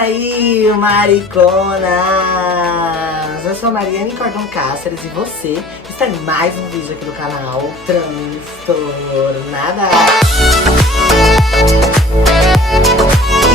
Aí, mariconas! Eu sou a Mariane Cordon Cáceres e você está em mais um vídeo aqui do canal Transtornada.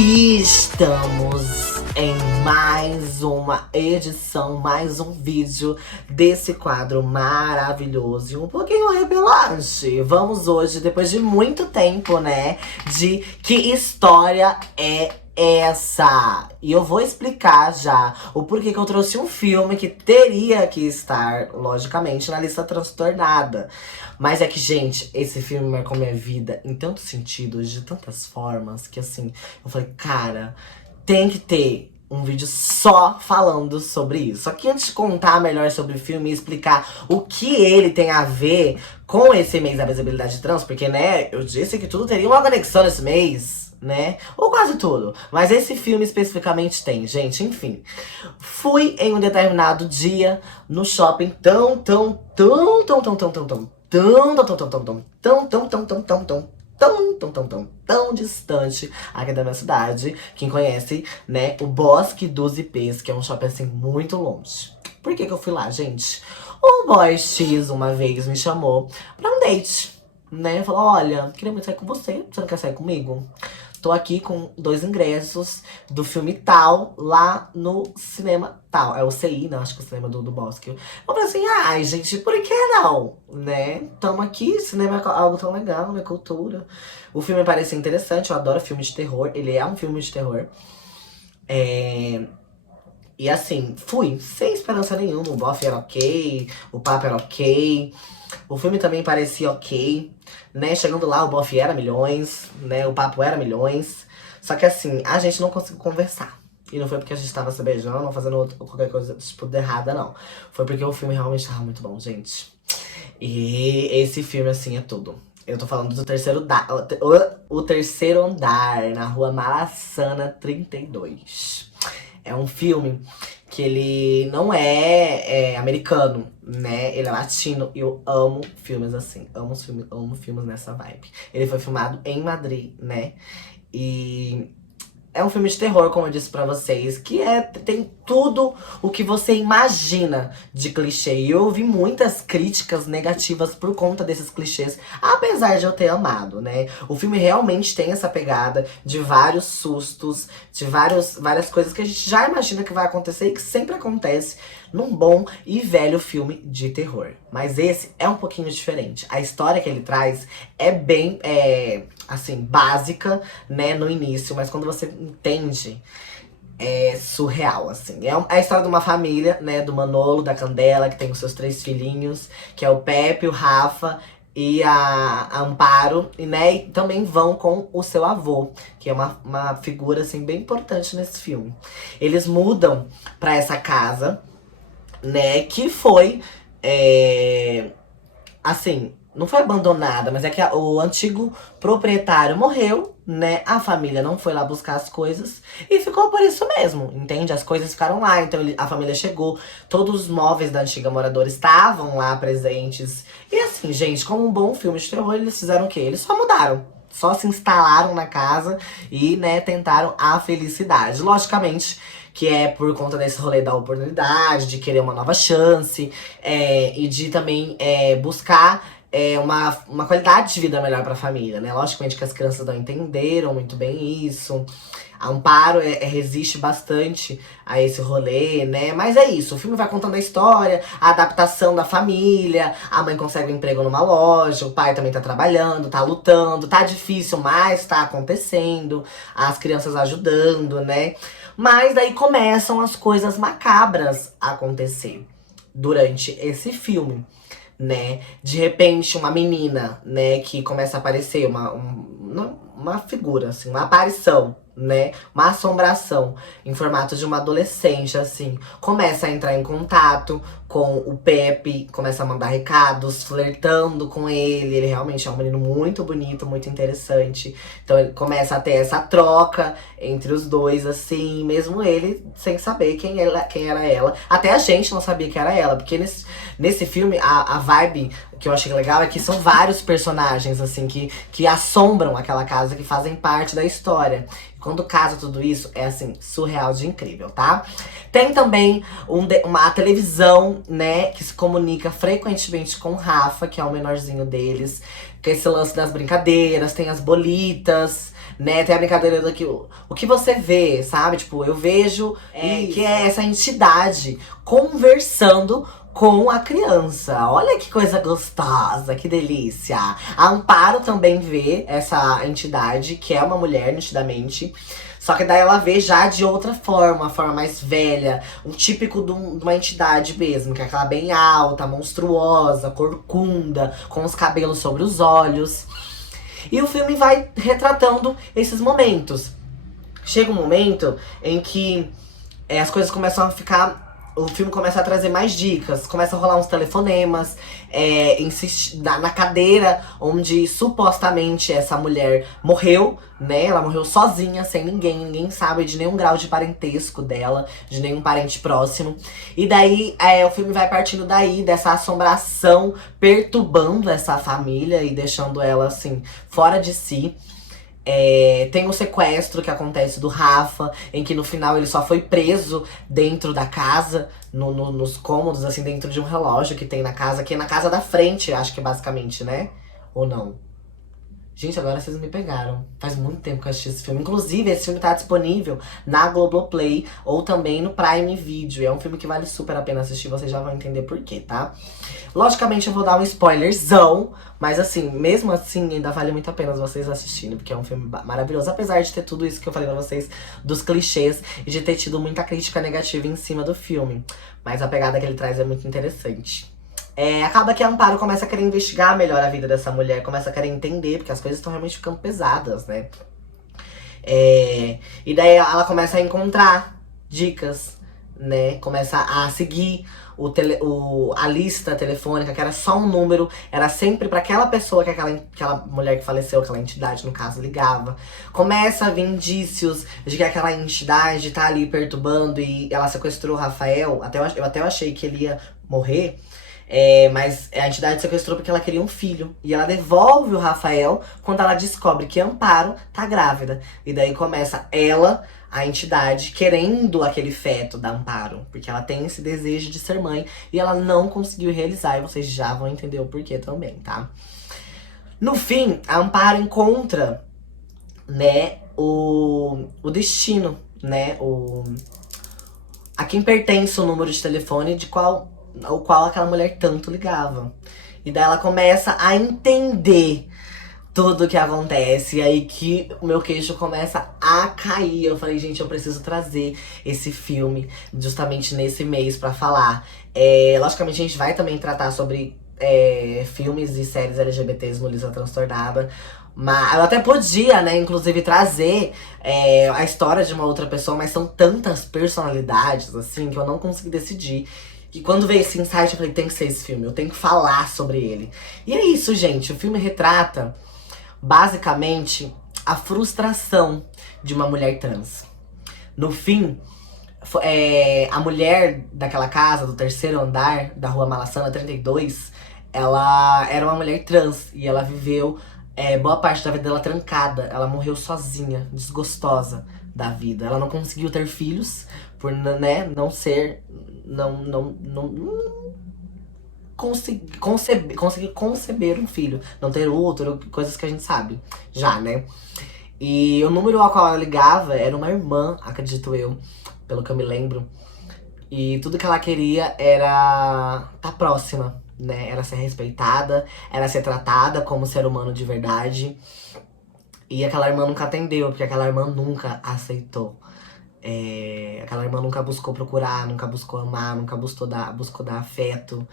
E estamos em mais uma edição, mais um vídeo desse quadro maravilhoso e um pouquinho rebelante. Vamos hoje, depois de muito tempo, né, de que história é essa? E eu vou explicar já o porquê que eu trouxe um filme que teria que estar, logicamente, na lista transtornada. Mas é que, gente, esse filme marcou minha vida em tantos sentidos, de tantas formas, que assim, eu falei, cara, tem que ter um vídeo só falando sobre isso. Só que antes de contar melhor sobre o filme e explicar o que ele tem a ver com esse mês da visibilidade trans, porque, né, eu disse que tudo teria uma conexão nesse mês, né? Ou quase tudo. Mas esse filme especificamente tem, gente, enfim. Fui em um determinado dia no shopping tão distante aqui da minha cidade. Quem conhece, né, o Bosque dos Ipês, que é um shopping assim muito longe. Por que que eu fui lá, gente? O boy X uma vez me chamou pra um date, né? Falou, olha, queria muito sair com você não quer sair comigo? Tô aqui com 2 ingressos do filme tal, lá no cinema tal. É o CI, né? Acho que é o cinema do Bosque. Eu falei assim, ai, gente, por que não? Né? Tamo aqui, cinema é algo tão legal, né? Cultura. O filme parece interessante, eu adoro filme de terror. Ele é um filme de terror. E assim, fui, sem esperança nenhuma. O bofe era ok, o papo era ok. O filme também parecia ok, né? Chegando lá, o bofe era milhões, né? O papo era milhões. Só que assim, a gente não conseguiu conversar. E não foi porque a gente tava se beijando ou fazendo qualquer coisa tipo de errada, não. Foi porque o filme realmente tava muito bom, gente. E esse filme, assim, é tudo. Eu tô falando do o terceiro andar, na rua Malassana 32. É um filme que ele não é americano, né? Ele é latino e eu amo filmes assim. Amo filmes nessa vibe. Ele foi filmado em Madrid, né? E é um filme de terror, como eu disse pra vocês, que tem tudo o que você imagina de clichê. E eu ouvi muitas críticas negativas por conta desses clichês, apesar de eu ter amado, né? O filme realmente tem essa pegada de vários sustos, de várias coisas que a gente já imagina que vai acontecer e que sempre acontece num bom e velho filme de terror. Mas esse é um pouquinho diferente. A história que ele traz é bem, assim, básica, né, no início. Mas quando você entende, é surreal, assim. É a história de uma família, né, do Manolo, da Candela, que tem os seus 3 filhinhos. Que é o Pepe, o Rafa e a Amparo, e, né, e também vão com o seu avô, que é uma figura, assim, bem importante nesse filme. Eles mudam pra essa casa, né, que foi, assim, não foi abandonada, mas é que o antigo proprietário morreu, né, a família não foi lá buscar as coisas e ficou por isso mesmo, entende? As coisas ficaram lá, então a família chegou, todos os móveis da antiga moradora estavam lá presentes. E assim, gente, como um bom filme de terror, eles fizeram o quê? Eles só mudaram. Só se instalaram na casa e, né, tentaram a felicidade. Logicamente que é por conta desse rolê da oportunidade, de querer uma nova chance, e de também buscar uma qualidade de vida melhor pra família, né? Logicamente que as crianças não entenderam muito bem isso. A Amparo resiste bastante a esse rolê, né? Mas é isso, o filme vai contando a história, a adaptação da família, a mãe consegue um emprego numa loja, o pai também tá trabalhando, tá lutando, tá difícil, mas tá acontecendo, as crianças ajudando, né? Mas daí começam as coisas macabras a acontecer durante esse filme, né? De repente, uma menina, né, que começa a aparecer, uma figura, assim, uma aparição, né? Uma assombração em formato de uma adolescente, assim. Começa a entrar em contato com o Pepe, começa a mandar recados, flertando com ele. Ele realmente é um menino muito bonito, muito interessante. Então ele começa a ter essa troca entre os dois, assim, mesmo ele sem saber quem era ela. Até a gente não sabia que era ela, porque nesse filme, a vibe que eu achei legal é que são vários personagens, assim, que assombram aquela casa, que fazem parte da história. Quando casa tudo isso, é assim, surreal de incrível, tá? Tem também uma televisão, né, que se comunica frequentemente com o Rafa, que é o menorzinho deles. Que é esse lance das brincadeiras, tem as bolitas, né? Tem a brincadeira do que, o que você vê, sabe? Tipo, eu vejo que é essa entidade conversando com a criança. Olha que coisa gostosa, que delícia. A Amparo também vê essa entidade, que é uma mulher, nitidamente. Só que daí ela vê já de outra forma, uma forma mais velha, um típico de uma entidade mesmo, que é aquela bem alta, monstruosa, corcunda, com os cabelos sobre os olhos. E o filme vai retratando esses momentos. Chega um momento em que as coisas começam a ficar. O filme começa a trazer mais dicas, começa a rolar uns telefonemas, na cadeira onde supostamente essa mulher morreu, né? Ela morreu sozinha, sem ninguém sabe de nenhum grau de parentesco dela, de nenhum parente próximo. E daí o filme vai partindo daí, dessa assombração perturbando essa família e deixando ela assim, fora de si. Tem o sequestro que acontece do Rafa, em que no final ele só foi preso dentro da casa, nos cômodos, assim, dentro de um relógio que tem na casa, que é na casa da frente, acho que basicamente, né? Ou não? Gente, agora vocês me pegaram. Faz muito tempo que eu assisti esse filme. Inclusive, esse filme tá disponível na Globoplay ou também no Prime Video. É um filme que vale super a pena assistir, vocês já vão entender por quê, tá? Logicamente, eu vou dar um spoilerzão, mas assim, mesmo assim, ainda vale muito a pena vocês assistirem, porque é um filme maravilhoso. Apesar de ter tudo isso que eu falei pra vocês, dos clichês, e de ter tido muita crítica negativa em cima do filme. Mas a pegada que ele traz é muito interessante. Acaba que a Amparo começa a querer investigar melhor a vida dessa mulher, começa a querer entender, porque as coisas estão realmente ficando pesadas, né? E daí ela começa a encontrar dicas, né? Começa a seguir a lista telefônica, que era só um número, era sempre para aquela pessoa que aquela mulher que faleceu, aquela entidade, no caso, ligava. Começa a vir indícios de que aquela entidade tá ali perturbando e ela sequestrou o Rafael. Eu até achei que ele ia morrer. Mas a entidade sequestrou porque ela queria um filho. E ela devolve o Rafael quando ela descobre que Amparo tá grávida. E daí começa ela, a entidade, querendo aquele feto da Amparo. Porque ela tem esse desejo de ser mãe e ela não conseguiu realizar. E vocês já vão entender o porquê também, tá? No fim, a Amparo encontra, né, o destino, né? A quem pertence o número de telefone ao qual aquela mulher tanto ligava. E daí ela começa a entender tudo o que acontece. E aí que o meu queixo começa a cair. Eu falei, gente, eu preciso trazer esse filme justamente nesse mês pra falar. Logicamente a gente vai também tratar sobre filmes e séries LGBTs no Lisa Transtornada. Mas eu até podia, né, inclusive trazer a história de uma outra pessoa, mas são tantas personalidades, assim, que eu não consegui decidir. E quando veio esse insight, eu falei, tem que ser esse filme, eu tenho que falar sobre ele. E é isso, gente, o filme retrata, basicamente, a frustração de uma mulher trans. No fim, a mulher daquela casa, do terceiro andar, da rua Malassana 32, ela era uma mulher trans. E ela viveu boa parte da vida dela trancada. Ela morreu sozinha, desgostosa da vida. Ela não conseguiu ter filhos, por, né, não ser... Não conseguir conceber um filho. Não ter útero, coisas que a gente sabe já, né? E o número ao qual ela ligava era uma irmã, acredito eu, pelo que eu me lembro. E tudo que ela queria era estar próxima, né? Era ser respeitada, era ser tratada como ser humano de verdade. E aquela irmã nunca atendeu, porque aquela irmã nunca aceitou. Aquela irmã nunca buscou procurar, nunca buscou amar, nunca buscou dar afeto.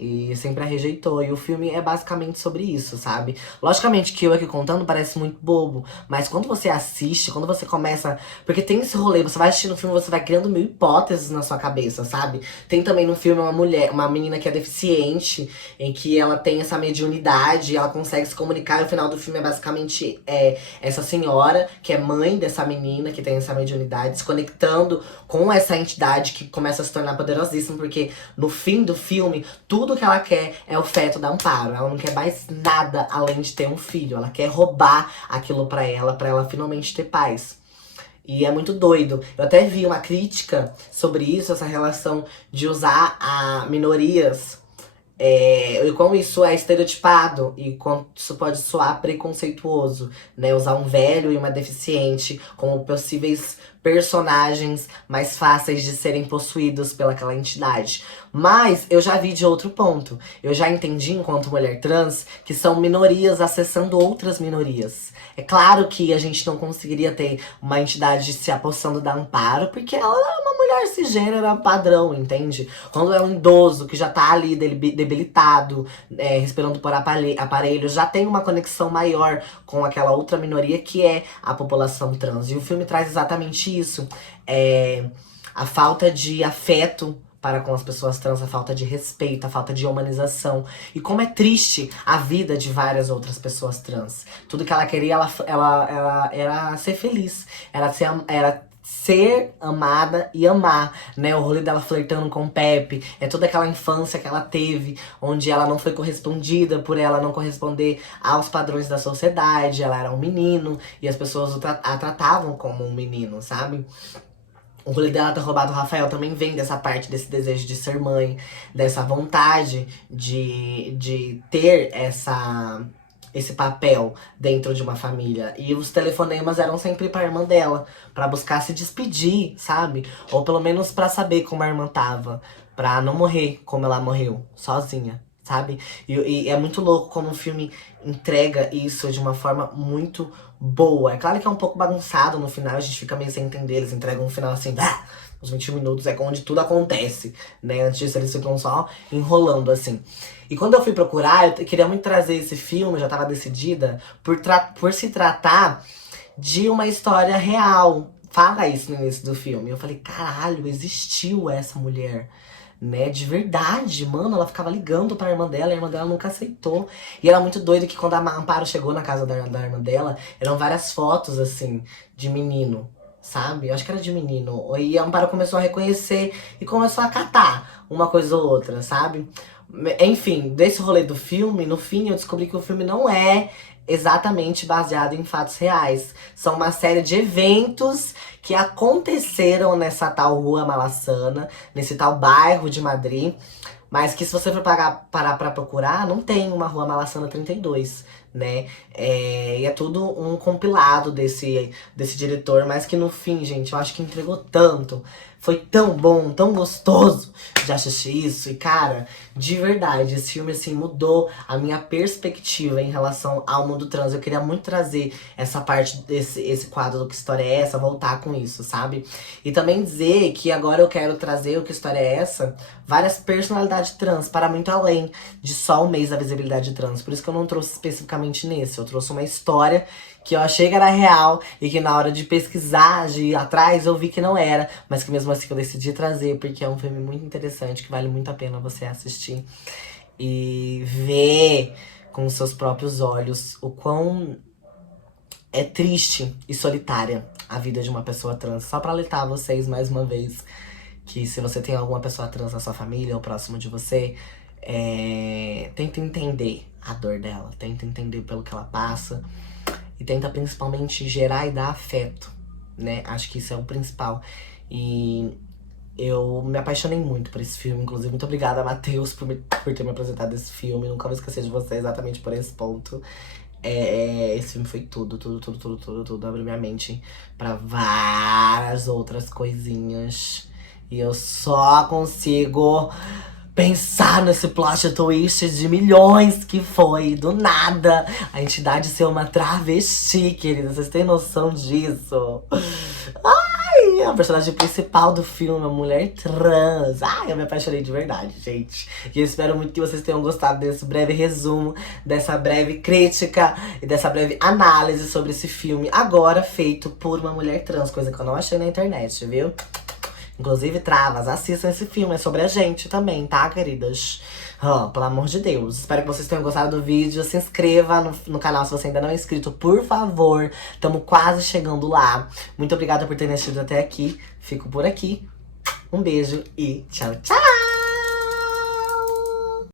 E sempre a rejeitou. E o filme é basicamente sobre isso, sabe? Logicamente que eu aqui contando parece muito bobo. Mas quando você assiste, quando você começa... Porque tem esse rolê, você vai assistindo o filme, você vai criando mil hipóteses na sua cabeça, sabe? Tem também no filme uma menina que é deficiente, em que ela tem essa mediunidade, ela consegue se comunicar. E o final do filme é basicamente essa senhora, que é mãe dessa menina, que tem essa mediunidade, se conectando com essa entidade que começa a se tornar poderosíssima. Porque no fim do filme, tudo que ela quer é o feto da Amparo. Ela não quer mais nada além de ter um filho. Ela quer roubar aquilo pra ela finalmente ter paz. E é muito doido. Eu até vi uma crítica sobre isso, essa relação de usar minorias. E como isso é estereotipado e como isso pode soar preconceituoso, né? Usar um velho e uma deficiente como possíveis personagens mais fáceis de serem possuídos pelaquela entidade. Mas eu já vi de outro ponto. Eu já entendi, enquanto mulher trans, que são minorias acessando outras minorias. É claro que a gente não conseguiria ter uma entidade se apossando da Amparo, porque ela é uma mulher cisgênera padrão, entende? Quando é um idoso que já tá ali debilitado, respirando por aparelho, já tem uma conexão maior com aquela outra minoria que é a população trans. E o filme traz exatamente isso. A falta de afeto para com as pessoas trans, a falta de respeito, a falta de humanização. E como é triste a vida de várias outras pessoas trans. Tudo que ela queria, ela era ser feliz. Era ser amada e amar, né? O rolê dela flertando com o Pepe, é toda aquela infância que ela teve, onde ela não foi correspondida por ela não corresponder aos padrões da sociedade. Ela era um menino e as pessoas a tratavam como um menino, sabe? O rolê dela ter roubado o Rafael também vem dessa parte, desse desejo de ser mãe, dessa vontade de ter esse papel dentro de uma família. E os telefonemas eram sempre pra irmã dela, pra buscar se despedir, sabe? Ou pelo menos pra saber como a irmã tava, pra não morrer como ela morreu, sozinha, sabe? E é muito louco como o filme entrega isso de uma forma muito boa. É claro que é um pouco bagunçado no final, a gente fica meio sem entender, eles entregam um final assim, os 20 minutos é onde tudo acontece, né? Antes disso eles ficam só enrolando, assim. E quando eu fui procurar, eu queria muito trazer esse filme, eu já tava decidida, por se tratar de uma história real. Fala isso no início do filme. Eu falei, caralho, existiu essa mulher, né? De verdade, mano. Ela ficava ligando pra irmã dela, e a irmã dela nunca aceitou. E era muito doido que quando a Amparo chegou na casa da irmã dela, eram várias fotos, assim, de menino, sabe? Eu acho que era de menino. E a Amparo começou a reconhecer e começou a catar uma coisa ou outra, sabe? Enfim, desse rolê do filme, no fim eu descobri que o filme não é exatamente baseado em fatos reais. São uma série de eventos que aconteceram nessa tal Rua Malassana, nesse tal bairro de Madrid. Mas que se você for parar pra procurar, não tem uma Rua Malassana 32, né? E é tudo um compilado desse diretor, mas que no fim, gente, eu acho que entregou tanto. Foi tão bom, tão gostoso de assistir isso. E, cara, de verdade, esse filme, assim, mudou a minha perspectiva em relação ao mundo trans. Eu queria muito trazer essa parte esse quadro do Que História é Essa, voltar com isso, sabe? E também dizer que agora eu quero trazer o Que História é Essa, várias personalidades trans, para muito além de só o mês da visibilidade trans. Por isso que eu não trouxe especificamente nesse. Eu trouxe uma história que eu achei que era real e que na hora de pesquisar, de ir atrás, eu vi que não era. Mas que mesmo assim eu decidi trazer, porque é um filme muito interessante, que vale muito a pena você assistir. E ver com os seus próprios olhos o quão é triste e solitária a vida de uma pessoa trans. Só pra alertar vocês mais uma vez que se você tem alguma pessoa trans na sua família ou próximo de você, tenta entender a dor dela, tenta entender pelo que ela passa e tenta principalmente gerar e dar afeto, né? Acho que isso é o principal. E eu me apaixonei muito por esse filme, inclusive muito obrigada, Matheus, por ter me apresentado esse filme. Nunca vou esquecer de você exatamente por esse ponto. Esse filme foi tudo. Abriu minha mente pra várias outras coisinhas. E eu só consigo pensar nesse plot twist de milhões que foi, do nada, a entidade ser uma travesti, querida. Vocês têm noção disso? Ai, a personagem principal do filme, uma mulher trans. Ai, eu me apaixonei de verdade, gente. E eu espero muito que vocês tenham gostado desse breve resumo, dessa breve crítica e dessa breve análise sobre esse filme, agora feito por uma mulher trans, coisa que eu não achei na internet, viu? Inclusive, travas, assistam esse filme, é sobre a gente também, tá, queridas? Pelo amor de Deus. Espero que vocês tenham gostado do vídeo. Se inscreva no canal se você ainda não é inscrito, por favor. Estamos quase chegando lá. Muito obrigada por terem assistido até aqui. Fico por aqui. Um beijo e tchau, tchau!